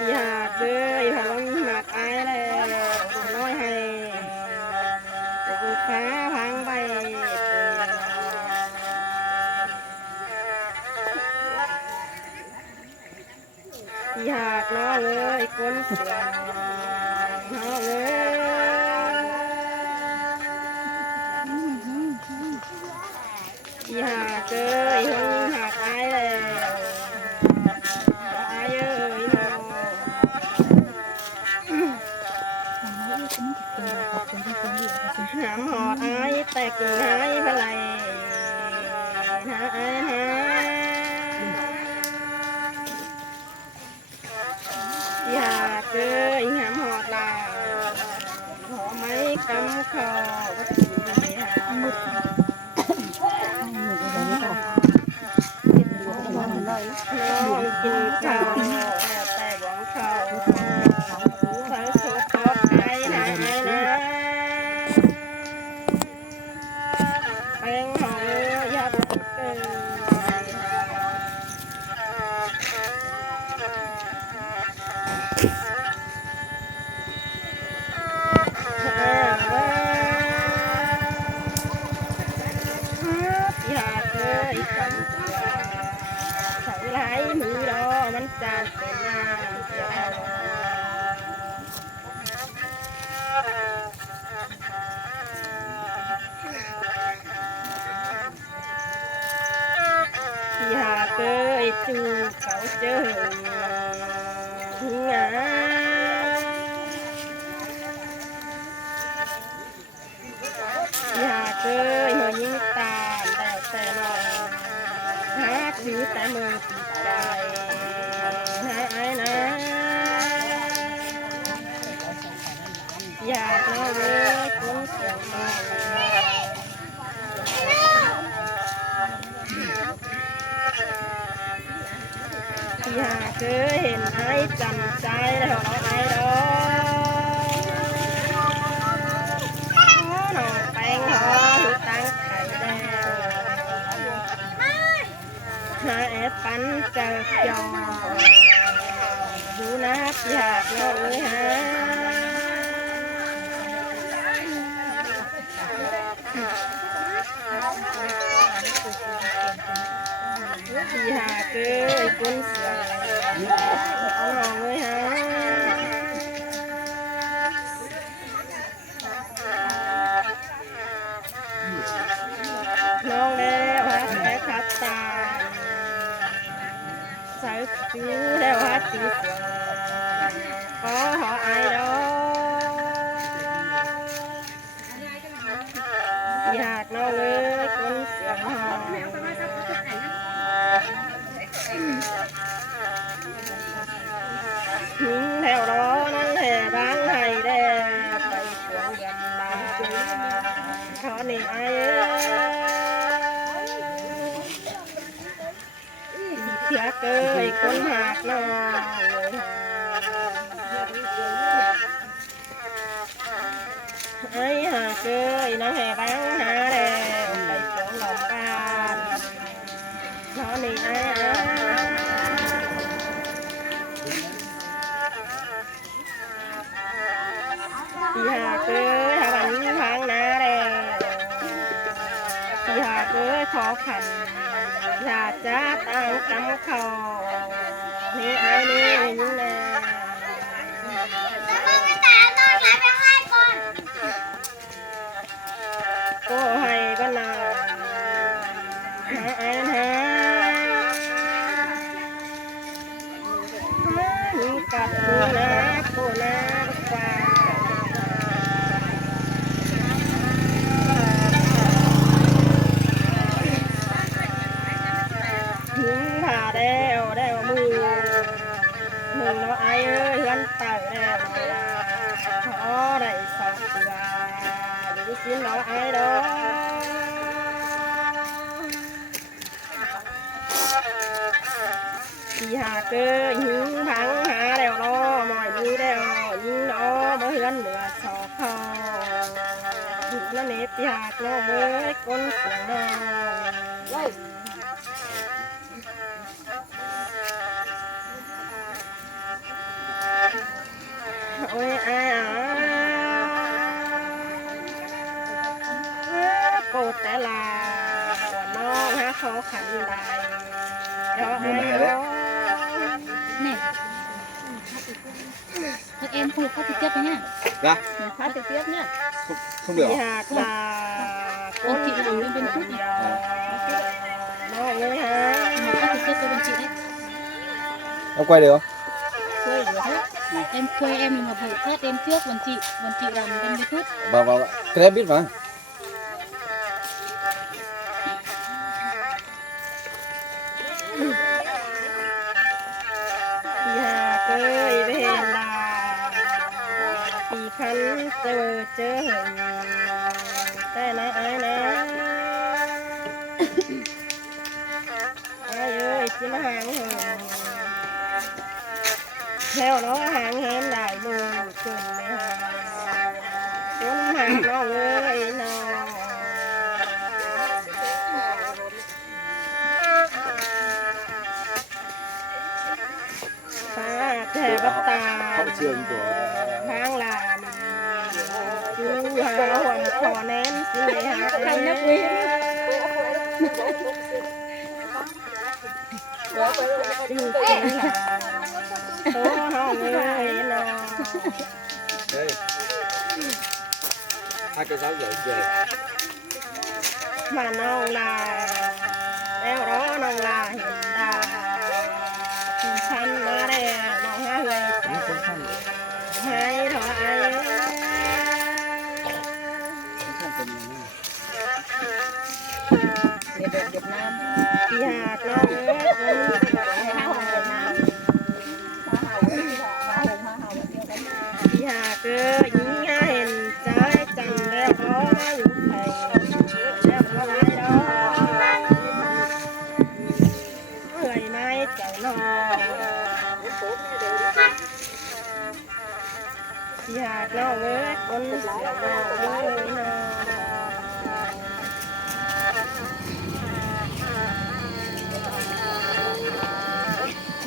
อยากเลยพลังหมากอายแล้วน้อยให้ลูกฟ้าพังใบอยากน้องเลยคนเสือน้องเลยอยากเลยพลังหมากอายแล้วอายเอ้ยน้องหามหอดอายแต่กิ่งหายพลายหาอายหาอยากเกยหามหอดลาขอไม่กำคอวัดสีหาน้องกินข้าวแต่หวังข้าวใส่สดทอดไก่นะไอ้นะแป้งหอมยัดเกยอยากเลยกันใส่ไหลมือรอมันจานเป็นน้ำเสียวอยากเลยจูเขาเจองาอยากเลยหัวยิ้มตาแล้วแต่นอนหาถือแต่มือติดใจนะไอ้นะอยากน้องเลยคนเสียงมาอยากเคยเห็นไอ้จำใจแล้วไอ้ดอกน้องแป้งหอมตั้งไข่แดงหาแอปปันเจอจอดูนะอยากน้องเลยฮะอยากเคยคนเสียเอาน้องเลยฮะน้องแล้วฮักแม่คัดตาใส่ผิวแล้วฮักสีเสือขอหอไอดออยากน้องเลยคนเสียงหอหิงแถวรอนั่งแห่บางให้แด่ไปสวงยันลาขอหนีไอเสียเกยคนหักน้องไอ้หาเกยน้องแห่บางหาแล้วไปสวงหลอกการขอหนีไออยากเกยหาวันพังนาแดงอยากเกยขอขันอยากจะตั้งกำคอนี่ไอ้นี่นี่แน่ก็ให้ก็นาหาไอ้หาหิงกัดกูนะกูนะฟ้าหิงผ่าเดวมือหนึ่งน้อไอ้เอ้ยเฮือนเต่าแน่ขอได้สองตัวอยู่กินน้อไอ้ดอกที่หาเกยหิงพังหาแล้วรอหมอยมือแล้วยิงน้อบ่เฮือนเหนือสอกคอหิงนั่นเน็ตที่หากน้อเอ้ยก้นเสียงน้อง โอ้ยโปรดแต่ลาน้องฮะขอขันใดเดี๋ยวnè các em không được phát trực tiếp đấy nhá Dạ, phát trực tiếp nhá không được. hạt là con chị làm lên bên phút nàyน้องเลยฮะ mà phát trực tiếp cho bên chị đấy Em quay được không? quay được hết em quay em nhưng mà vụ phát em trước còn chị làm bên bên phút Vâng. Cái em biết mà. hạt ơi về là thì khăn chờ hừngแต่นะai ơi chỉ mà hàng hừng theo nó hàng em đại buồn chừng này cuốn hàng nó ơi nó phá thề bắt tà Hậu trường của hàng làm chú hà hoàng khò nén xin để hạ thành nhất quý điều kiện là số nó người nó đây. Hai cái giáo dạy về. mà nó là đeo đó nó là hiện đại xanh nó đây nó hai người hai thọ ai Việt Nam đi hạt nó đi hạt cơ những hình trái chẳng đeo có những thầy đeo có ai đó người mai chẳng nó đi hạt nó với con sữa với nó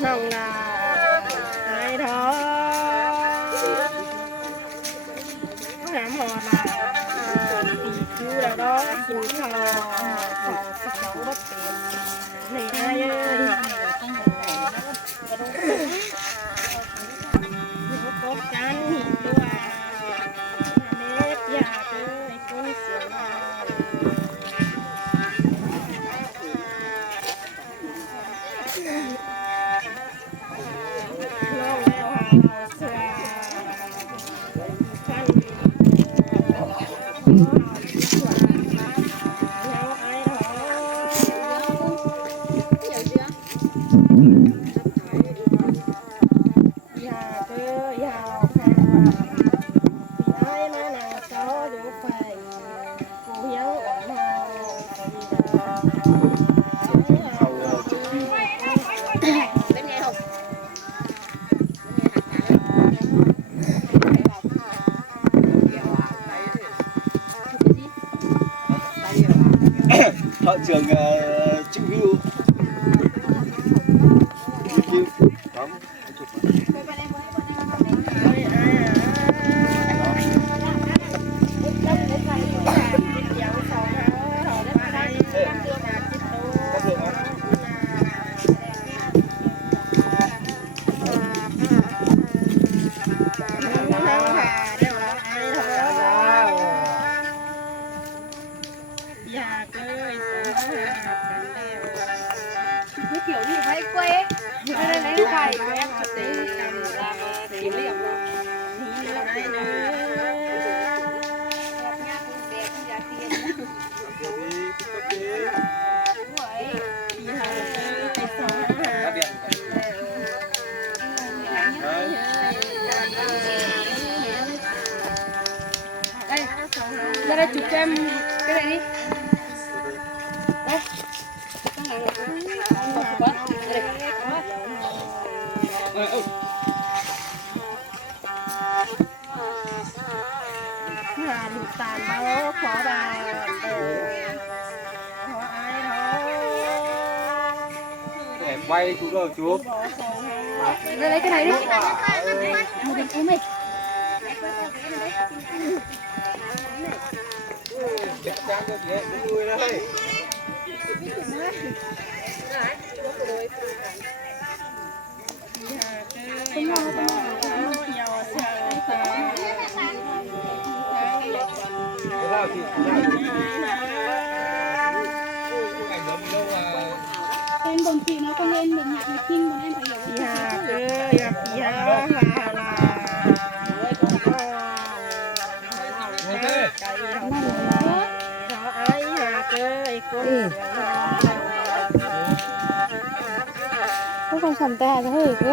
nông là ai đó hàm họ là thì chú nào đó xin thò còn sắc nóng bất tiền này ai ơi nó có chán nhìn đua nếp già ơi con sữa Hậu trường chữ view. Không. cái kiểu gì phải quay ấy đây lấy cày của em cầm ra kỷ niệm ra đây chụp cho em cái này đi đây hà lụt tàn máu khó đài khó ai đó Để quay chú rồi chú. đây lấy cái này đi một đỉnh em ơi Chắc chắn có dễ vui đấy. คุณหมอบอกยอเสียงตา Cái nào thì ảnh giống đâu mà เป็นบนทีนะก็เล่นบนทีทิ้งบนให้ประโยชน์ ยาเกยยาปียาลาลาไว้ก่อนก่อนไก่ทอไอยาเกยก้นเสียง พวกคนสำแต่จะเฮ้ยกู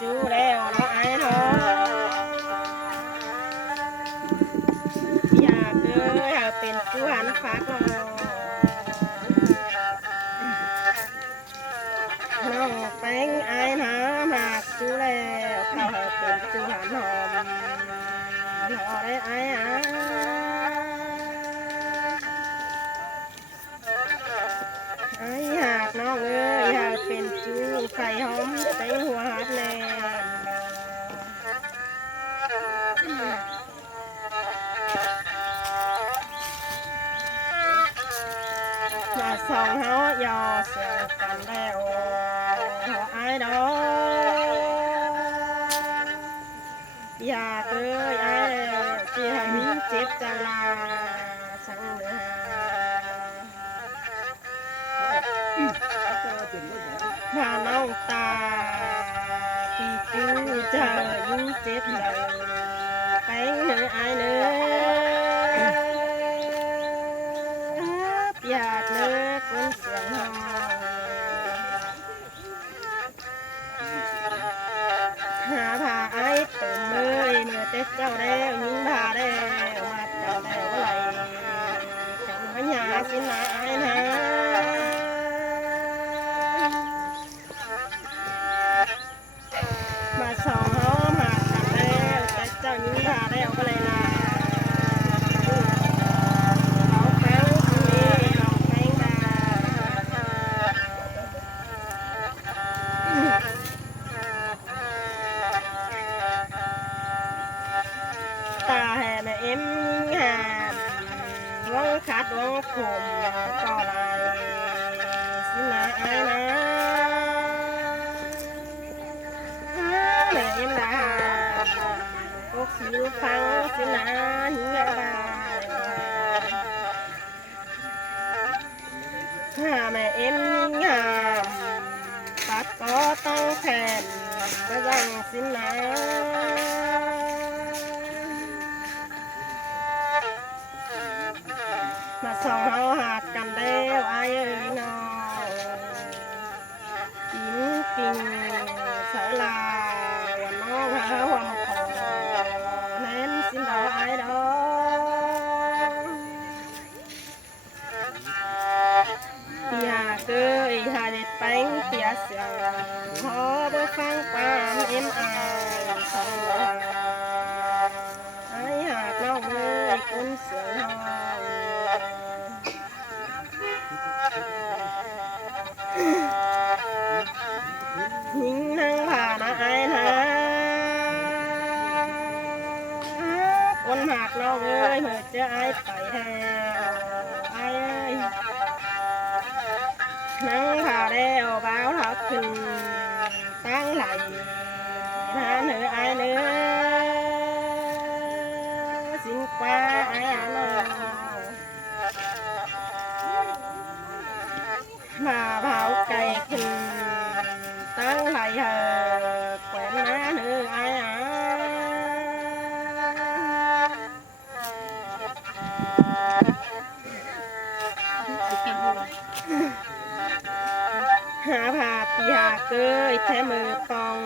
จูแล้วเนาะไอ้เนาะอยากเลยอยากเป็นจูหันฟักเนาะน้องแป้งไอ้นะหากจูแล้วเขาเป็นจูหันหอมหล่อได้ไอ้ไอ้หากน้องเอ้ยอยากเป็นจูไข่หอมใส่หัวหัดแน่มาสองเฮายอเสียงกันแล้วขอไอ้ดอกอยากเลยไอ้ที่ให้มีเจ็บจังลาสังเดือพาน้องตาปีจูเจอยิ่งเจ็บเลยแป้งเนื้อไอ้เนื้ออยากเนื้อคนเสียงหอหาผ้าไอ้เติมเลยเนื้อเต็ดเจ้าแล้วยิ่งผ้าแล้วมาเจ้าแล้วไหลแข่งพญาสินะไอ้นะมาสองเฮามากันแล้วแต่เจ้ายิ่งผ้าแล้วก็เลยนะเอาแป้งนี่เอาแป้งดาตาแห่แม่เอ็มยิ่งหามวังคัดวังขมก็ไหลสินะไอ้นะแม่เอ็มดาพวกสิวฟังสินะหิงบาถ้าแม่เอ็มยิ่งหามปัดก็ต้องแทนก็ยังสินะมาสองเฮาหากกันแล้วไอ้เอ้ยน้องกินกินสายลาวันน้องหาความขอแน่นสินดอกไอ้ดอกอยากเกยหาเด็ดแป้งเปียเสียงพอบ่ฟังความเอ็มอายสองไอ้หากน้องเอ้ยคนเสียงหอหิงนั่งผ่านะไอ้นะคนหากน้องเอ้ยเมื่อเจอไอ้ไปแทวไอ้เอ้ยนั่งผ่าแล้วบ้าวทักขึ้นตั้งไหลนะเนื้อไอ้เนื้อสิงกว่าไอ้น้องมาเผาไก่ขึ้นตั้งไหลแขวนหน้าเนื้อไอ้หาผ้าปีหาเกยแท้มือปอง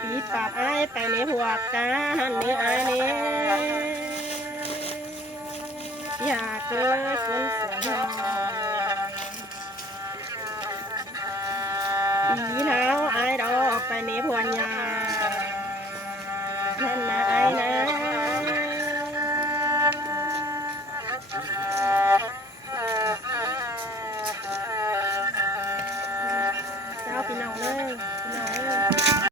ปีปากไอ้ไปในหัวกาหันเนื้อไอ้เนี่ยอยากเกยคนเสียงหอปีแล้วไอ้ดอก ไปเนพวนยานั่นนะไอ้นะ